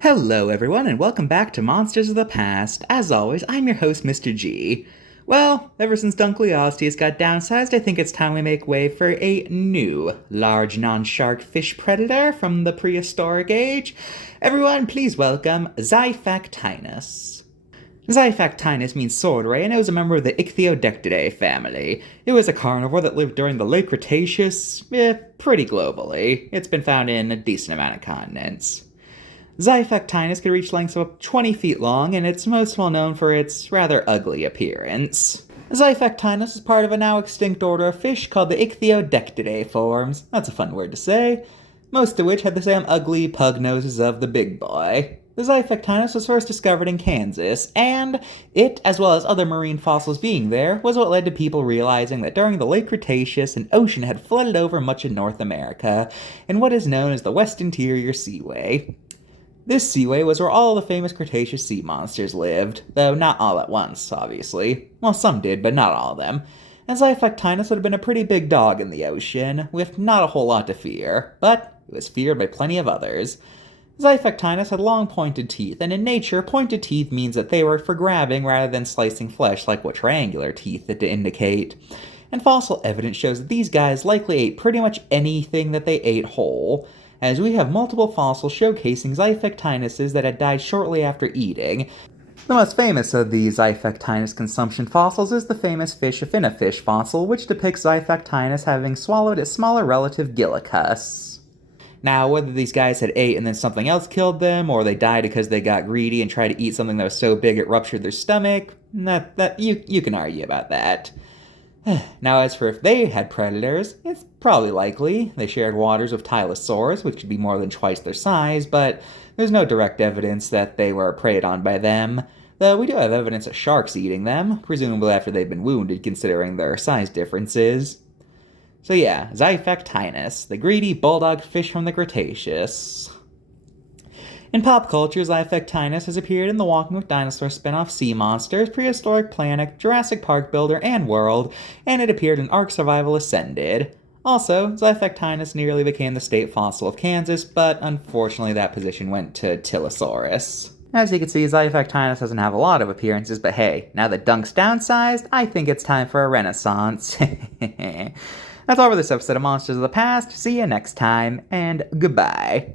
Hello everyone and welcome back to Monsters of the Past. As always, I'm your host, Mr.G. Well, ever since Dunkleosteus got downsized, I think it's time we make way for a new large non-shark fish predator from the prehistoric age. Everyone, please welcome Xiphactinus. Xiphactinus means sword ray, and it was a member of the Ichthyodectidae family. It was a carnivore that lived during the late Cretaceous, pretty globally. It's been found in a decent amount of continents. Xiphactinus could reach lengths of 20 feet long, and it's most well known for its rather ugly appearance. Xiphactinus is part of a now extinct order of fish called the Ichthyodectidae forms. That's a fun word to say. Most of which had the same ugly pug noses of the big boy. The Xiphactinus was first discovered in Kansas, and it, as well as other marine fossils being there, was what led to people realizing that during the late Cretaceous, an ocean had flooded over much of North America, in what is known as the West Interior Seaway. This seaway was where all the famous Cretaceous sea monsters lived, though not all at once, obviously. Well, some did, but not all of them. And Xiphactinus would have been a pretty big dog in the ocean, with not a whole lot to fear, but it was feared by plenty of others. Xiphactinus had long pointed teeth, and in nature, pointed teeth means that they were for grabbing rather than slicing flesh like what triangular teeth indicate. And fossil evidence shows that these guys likely ate pretty much anything that they ate whole, as we have multiple fossils showcasing Xiphactinuses that had died shortly after eating. The most famous of these Xiphactinus consumption fossils is the famous fish fossil, which depicts Xiphactinus having swallowed its smaller relative Gillicus. Now, whether these guys had ate and then something else killed them, or they died because they got greedy and tried to eat something that was so big it ruptured their stomach, you can argue about that. Now, as for if they had predators, it's probably likely. They shared waters with Tylosaurs, which could be more than twice their size, but there's no direct evidence that they were preyed on by them. Though we do have evidence of sharks eating them, presumably after they've been wounded, considering their size differences. So yeah, Xiphactinus, the greedy bulldog fish from the Cretaceous. In pop culture, Xiphactinus has appeared in the Walking with Dinosaurs spin-off Sea Monsters, Prehistoric Planet, Jurassic Park Builder, and World, and it appeared in Ark Survival Ascended. Also, Xiphactinus nearly became the state fossil of Kansas, but unfortunately that position went to Tylosaurus. As you can see, Xiphactinus doesn't have a lot of appearances, but hey, now that Dunk's downsized, I think it's time for a renaissance. That's all for this episode of Monsters of the Past. See you next time, and goodbye.